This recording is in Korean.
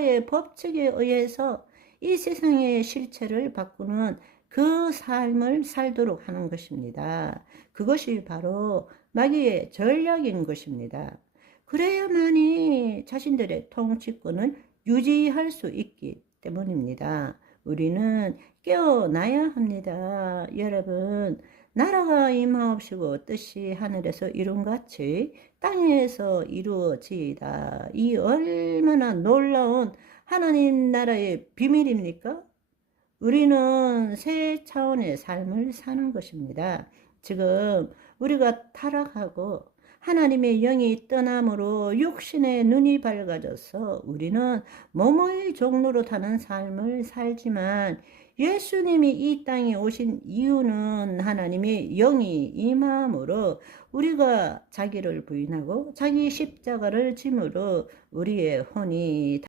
누군가의 법칙에 의해서 이 세상의 실체를 바꾸는 그 삶을 살도록 하는 것입니다. 그것이 바로 마귀의 전략인 것입니다. 그래야만이 자신들의 통치권을 유지할 수 있기 때문입니다. 우리는 깨어나야 합니다. 여러분, 나라가 임하옵시고 뜻이 하늘에서 이룬같이 땅에서 이루어지이다. 이 얼마나 놀라운 하나님 나라의 비밀입니까? 우리는 새 차원의 삶을 사는 것입니다. 지금 우리가 타락하고 하나님의 영이 떠남으로 육신의 눈이 밝아져서 우리는 몸의 종로로 타는 삶을 살지만 예수님이 이 땅에 오신 이유는 하나님의 영이 임함으로 우리가 자기를 부인하고 자기 십자가를 짐으로 우리의 혼이